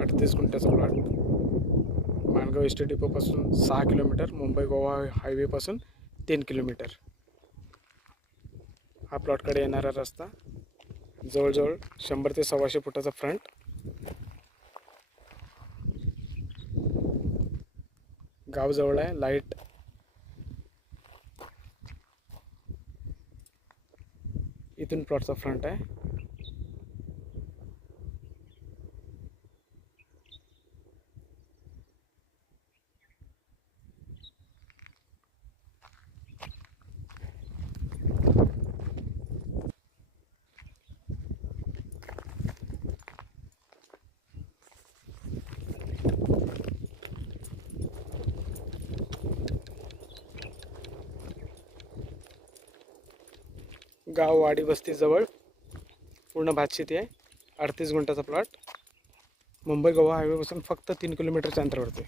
38 गुंठ्याचा plot. Mangaon S T डिपोपासून 6 kilometre, Mumbai Goa हायवेपासून 3 किलोमीटर. हा प्लॉटकडे येणारा रस्ता. जवळजवळ 100 ते 125 फुटाचा फ्रंट. गाव जवळ आहे. लाईट इथून प्लॉटचा फ्रंट आहे. गाव वाडी वस्ती जवळ पूर्ण भातशेती आहे. 38 गुंठ्याचा प्लॉट. मुंबई गोवा हायवेपासून फक्त 3 किलोमीटरच्या अंतरावरती.